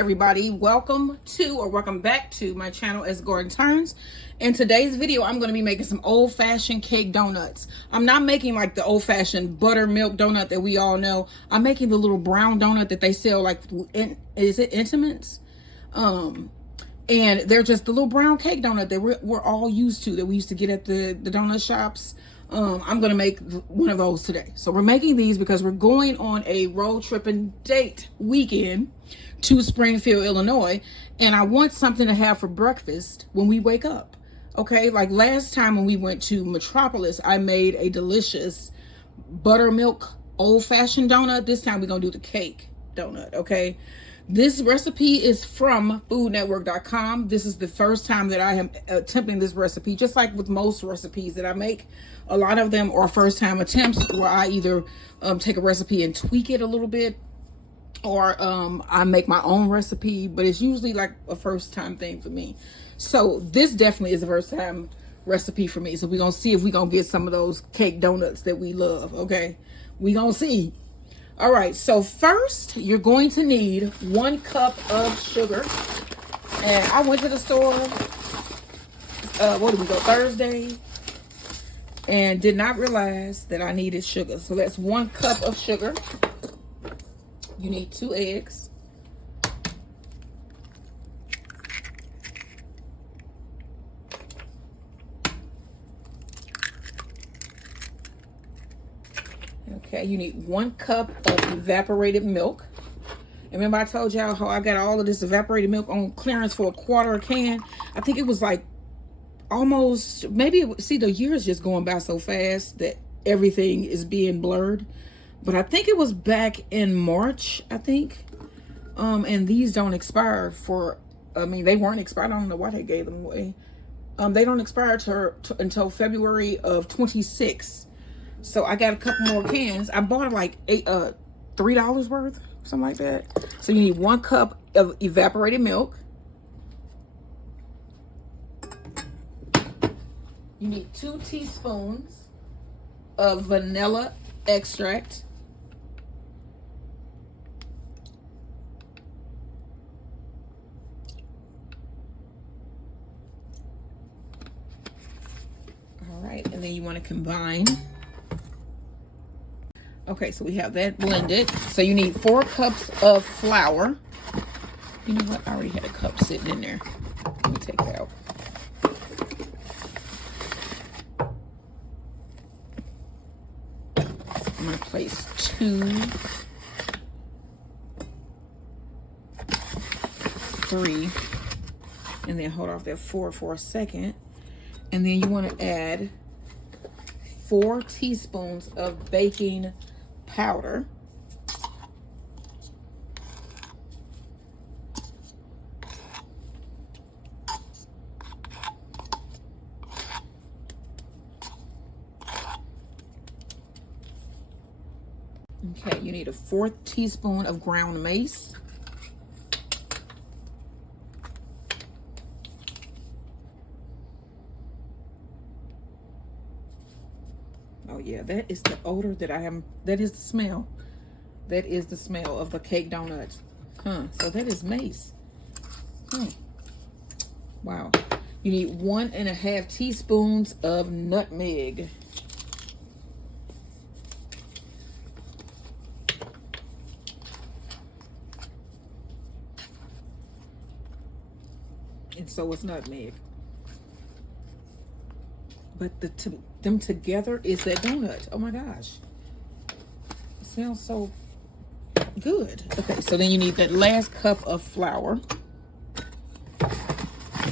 everybody, welcome back to my channel as Gordon Turns. In today's video I'm going to be making some old-fashioned cake donuts. I'm not making like the old-fashioned buttermilk donut that we all know. I'm making the little brown donut that they sell, like is it Intimates? And they're just the little brown cake donut that we're all used to, that we used to get at the donut shops. I'm gonna make one of those today. So we're making these because we're going on a road tripping date weekend to Springfield, Illinois, and I want something to have for breakfast when we wake up. Okay, like last time when we went to Metropolis, I made a delicious buttermilk old-fashioned donut. This time we're gonna do the cake donut. Okay, this recipe is from foodnetwork.com. This is the first time that I am attempting this recipe. Just like with most recipes that I make, a lot of them are first time attempts where I either take a recipe and tweak it a little bit, or I make my own recipe, but it's usually like a first time thing for me. So this definitely is a first time recipe for me. So we're gonna see if we're gonna get some of those cake donuts that we love. Okay, we gonna see. All right, so first you're going to need 1 cup of sugar. And I went to the store, what did we go, Thursday, and did not realize that I needed sugar. So that's 1 cup of sugar. You need 2 eggs. Okay, you need 1 cup of evaporated milk. And remember I told y'all how I got all of this evaporated milk on clearance for $1/4 a can? I think it was like almost, maybe, see, the years just going by so fast that everything is being blurred. But I think it was back in March, I think. And these don't expire for, I mean, they weren't expired. I don't know why they gave them away. They don't expire until February of 26. So I got a couple more cans. I bought like $3 worth, something like that. So you need 1 cup of evaporated milk. You need 2 teaspoons of vanilla extract. All right, and then you want to combine. Okay, so we have that blended. So you need 4 cups of flour. You know what? I already had a cup sitting in there. Let me take that out. I'm going to place 2, 3, and then hold off that 4 for a second. And then you want to add 4 teaspoons of baking powder. Okay, you need a 1/4 teaspoon of ground mace. Oh yeah, that is the odor that I am, that is the smell. That is the smell of the cake donuts. So that is mace. Wow. You need 1.5 teaspoons of nutmeg. And so is nutmeg. But them together is that donut. Oh my gosh. It sounds so good. Okay, so then you need that last cup of flour.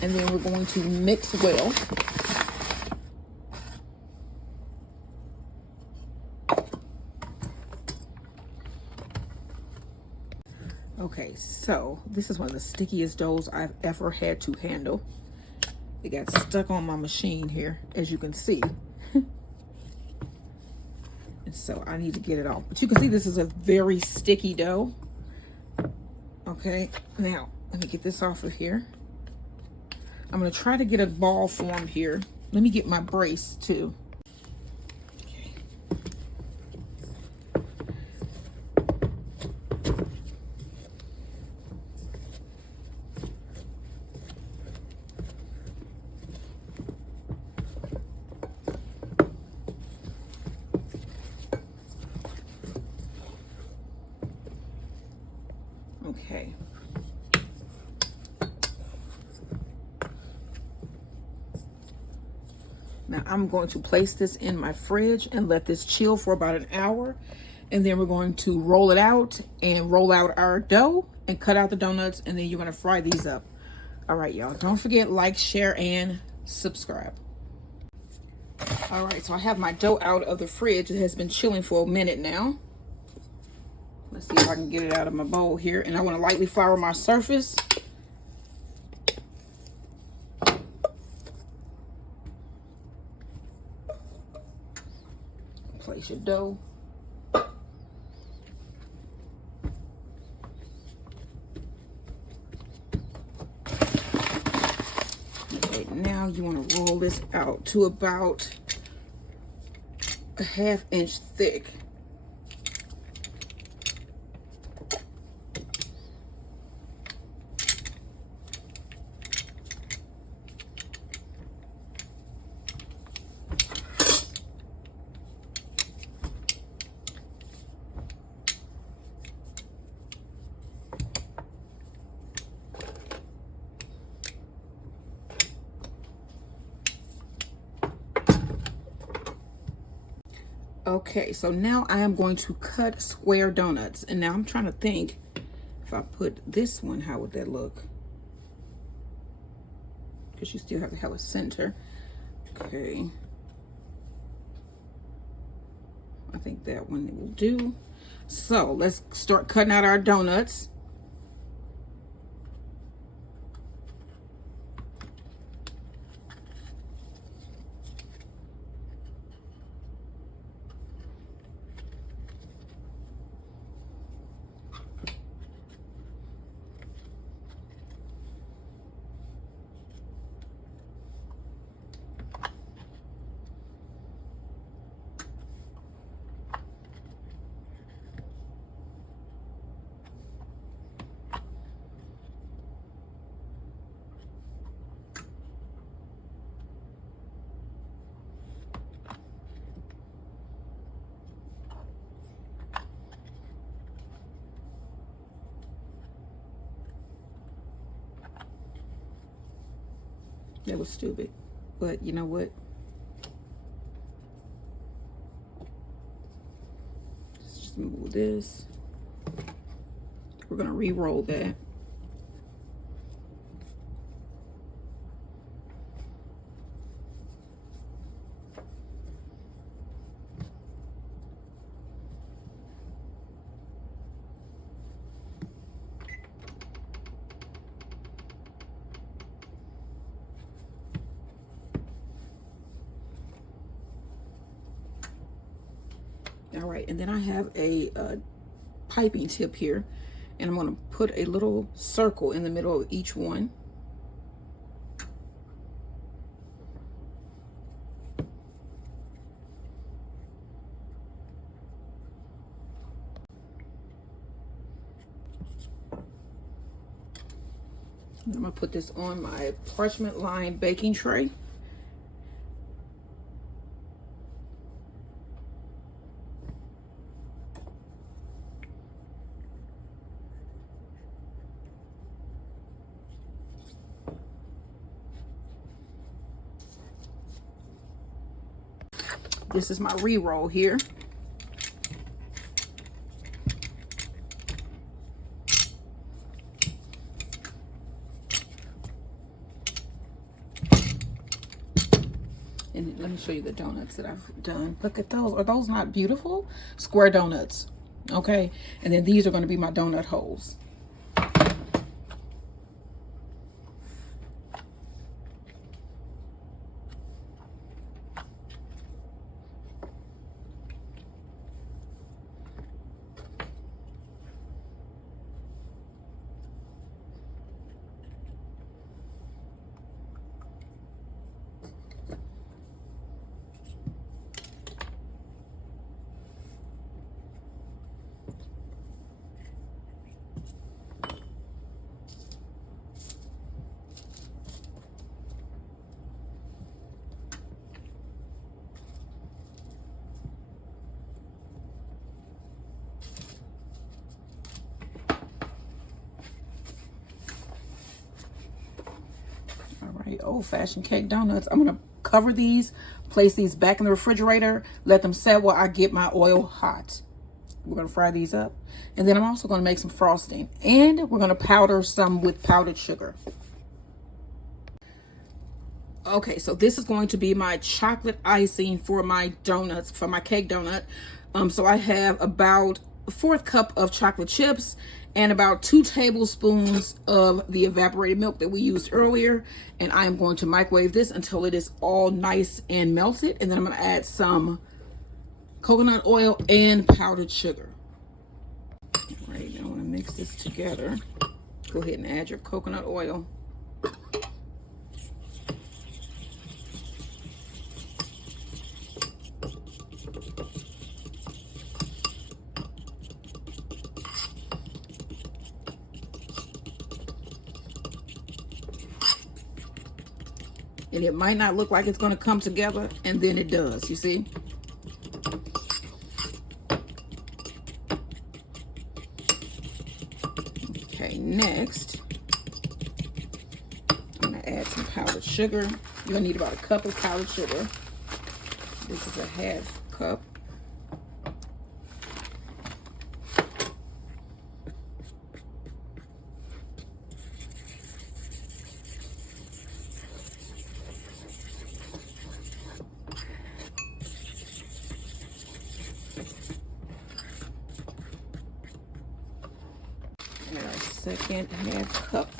And then we're going to mix well. Okay, so this is one of the stickiest doughs I've ever had to handle. It got stuck on my machine here, as you can see. And so I need to get it off. But you can see this is a very sticky dough. Okay, now let me get this off of here. I'm going to try to get a ball formed here. Let me get my brace too. Okay. I'm going to place this in my fridge and let this chill for about an hour. And then we're going to roll it out and roll out our dough and cut out the donuts. And then you're going to fry these up. All right, y'all. Don't forget, like, share, and subscribe. All right, so I have my dough out of the fridge. It has been chilling for a minute now. Let's see if I can get it out of my bowl here. And I want to lightly flour my surface. Place your dough. Okay, now you want to roll this out to about a 1/2 inch thick. Okay, so now I am going to cut square donuts. And now I'm trying to think, if I put this one, how would that look? Because you still have to have a center. Okay. I think that one will do. So let's start cutting out our donuts. That was stupid, but you know what? Let's just move this. We're gonna re-roll that. All right, and then I have a piping tip here, and I'm going to put a little circle in the middle of each one. And I'm going to put this on my parchment lined baking tray. This is my re-roll here. And let me show you the donuts that I've done. Look at those. Are those not beautiful? Square donuts. Okay. And then these are going to be my donut holes. Old-fashioned cake donuts. I'm going to cover these, place these back in the refrigerator, let them set while I get my oil hot. We're gonna fry these up. And then I'm also gonna make some frosting. And we're gonna powder some with powdered sugar. Okay, so this is going to be my chocolate icing for my donuts, for my cake donut. So I have about a 1/4 cup of chocolate chips and about 2 tablespoons of the evaporated milk that we used earlier. And I am going to microwave this until it is all nice and melted. And then I'm gonna add some coconut oil and powdered sugar. All right, now I'm gonna mix this together. Go ahead and add your coconut oil. And it might not look like it's going to come together, and then it does, you see? Okay, next, I'm going to add some powdered sugar. You're going to need about 1 cup of powdered sugar. This is a 1/2 cup. And our 2nd 1/2 cup.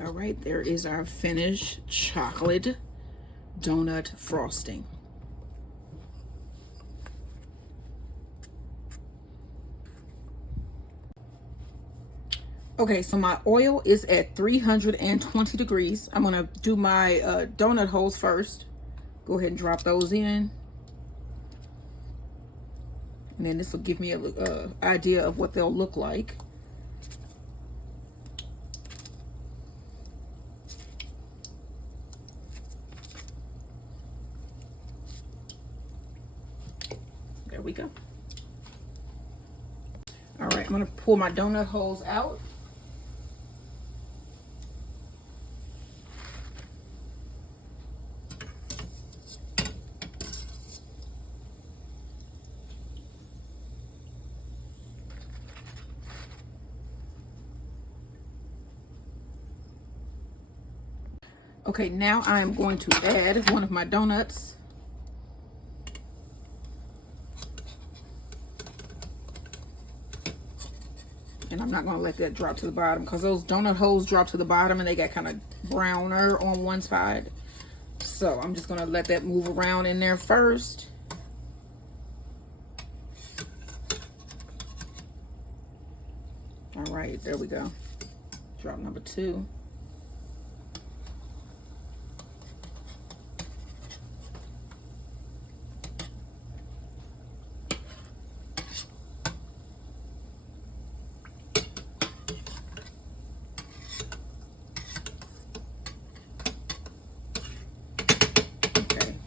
All right, there is our finished chocolate donut frosting. Okay, so my oil is at 320 degrees. I'm gonna do my donut holes first. Go ahead and drop those in. And then this will give me an idea of what they'll look like. There we go. All right, I'm gonna pull my donut holes out. Okay, now I'm going to add one of my donuts. And I'm not going to let that drop to the bottom because those donut holes drop to the bottom and they got kind of browner on one side. So I'm just going to let that move around in there first. All right, there we go. Drop number 2.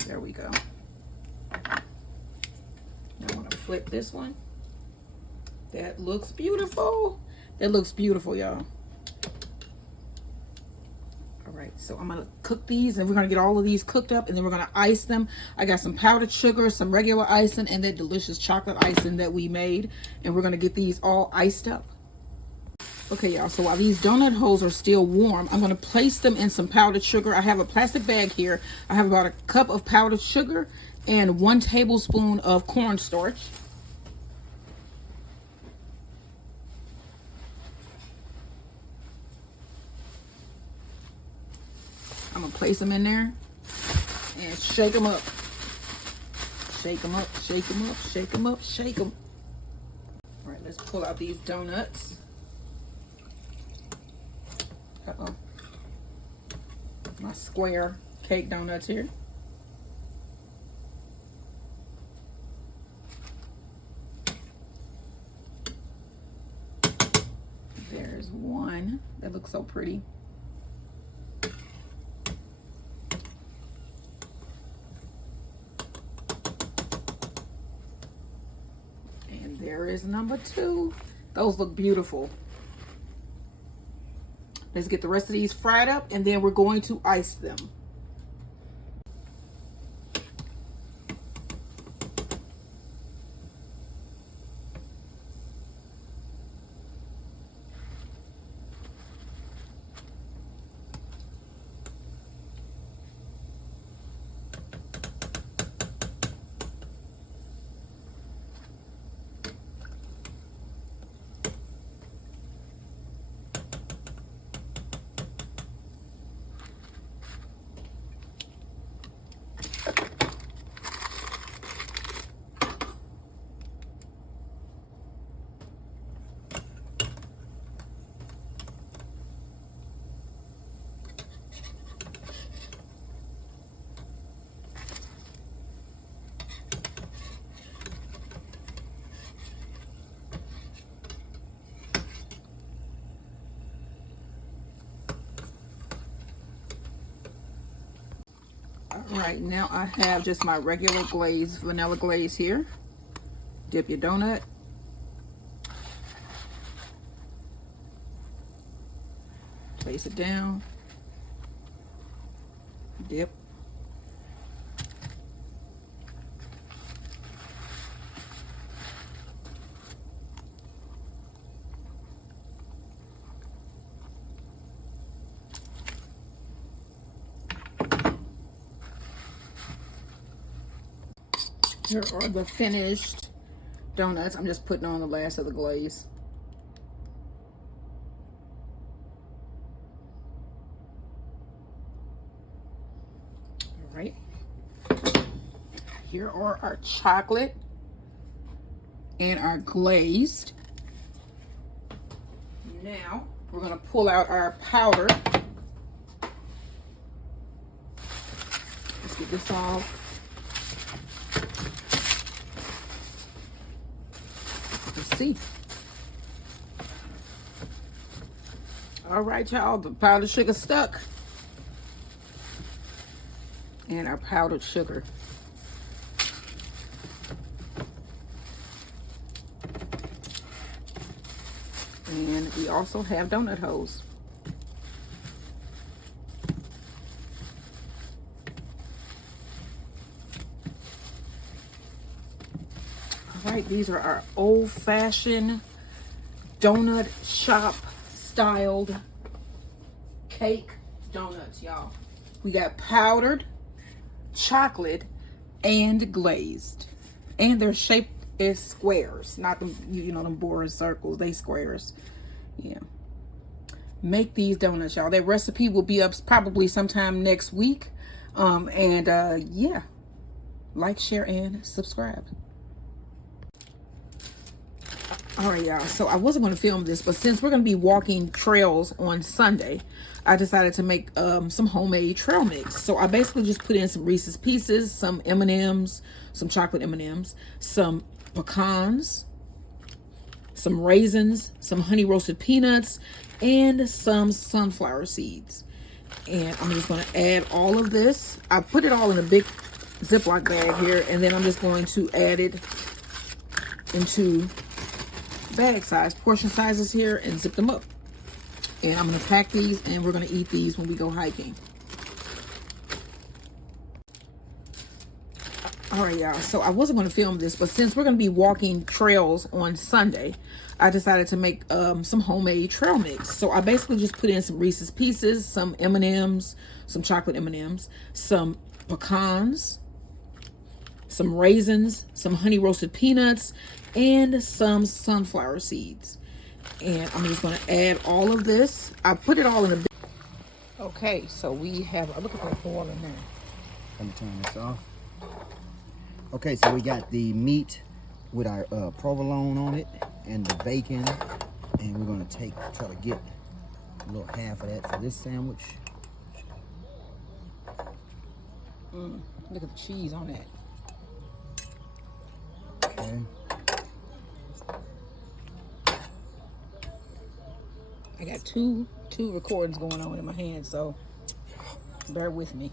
There we go. Now I'm gonna flip this one. That looks beautiful. That looks beautiful, y'all. All right, so I'm gonna cook these and we're gonna get all of these cooked up and then we're gonna ice them. I got some powdered sugar, some regular icing, and that delicious chocolate icing that we made. And we're gonna get these all iced up. Okay, y'all, so while these donut holes are still warm, I'm gonna place them in some powdered sugar. I have a plastic bag here. I have about 1 cup of powdered sugar and 1 tablespoon of cornstarch. I'm gonna place them in there and shake them up. Shake them up, shake them up, shake them up, shake them. All right, let's pull out these donuts. Uh-oh. My square cake donuts here. There's one that looks so pretty. And there is number 2. Those look beautiful. Let's get the rest of these fried up, and then we're going to ice them. All right, now I have just my regular glaze, vanilla glaze here. Dip your donut. Place it down. Dip. Here are the finished donuts. I'm just putting on the last of the glaze. All right. Here are our chocolate and our glazed. Now we're going to pull out our powder. Let's get this off. Let's see. All right, y'all, the powdered sugar stuck. And our powdered sugar. And we also have donut holes. All right, these are our old-fashioned donut shop styled cake donuts, y'all. We got powdered chocolate and glazed, and they're shaped as squares, not them, you know, them boring circles. They squares. Yeah, make these donuts, y'all. That recipe will be up probably sometime next week. Yeah, like, share, and subscribe. All right, y'all, so I wasn't going to film this, but since we're going to be walking trails on Sunday, I decided to make some homemade trail mix. So I basically just put in some Reese's Pieces, some M&Ms, some chocolate M&Ms, some pecans, some raisins, some honey roasted peanuts, and some sunflower seeds. And I'm just going to add all of this. I put it all in a big Ziploc bag here, and then I'm just going to add it into bag size, portion sizes here, and zip them up. And I'm going to pack these, and we're going to eat these when we go hiking. All right, y'all, so I wasn't going to film this, but since we're going to be walking trails on Sunday, I decided to make some homemade trail mix. So I basically just put in some Reese's Pieces, some M&Ms, some chocolate M&Ms, some pecans, some raisins, some honey roasted peanuts, and some sunflower seeds. And I'm just going to add all of this. I put it all in a big... Okay, so we have... Look at that oil in there. Let me turn this off. Okay, so we got the meat with our provolone on it and the bacon. And we're going to try to get a little half of that for this sandwich. Look at the cheese on that. Okay. I got two recordings going on in my hand, so bear with me.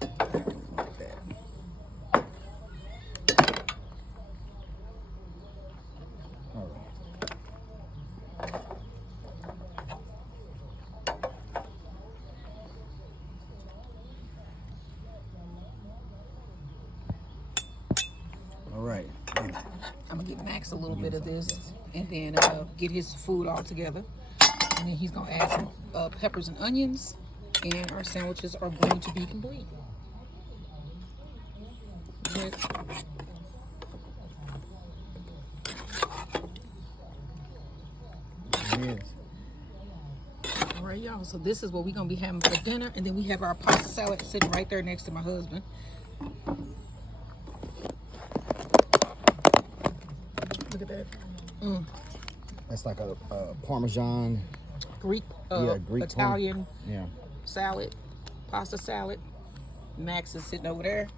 Like that. I'm gonna get Max a little bit of this, and then get his food all together. And then he's gonna add some peppers and onions, and our sandwiches are going to be complete. Good. Yes. All right, y'all. So this is what we're gonna be having for dinner, and then we have our pasta salad sitting right there next to my husband. Look at that. That's like a Parmesan. Greek, Greek Italian yeah. salad, pasta salad. Max is sitting over there.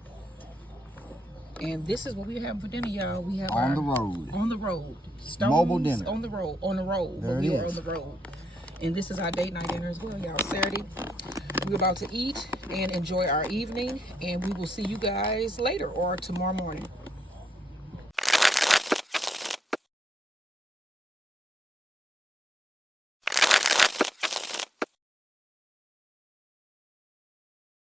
And this is what we're having for dinner, y'all. We have On the road. On the road. Stones Mobile dinner. On the road. On the road. There But we it were is. on the road. And this is our date night dinner as well, y'all. Saturday. We're about to eat and enjoy our evening. And we will see you guys later or tomorrow morning.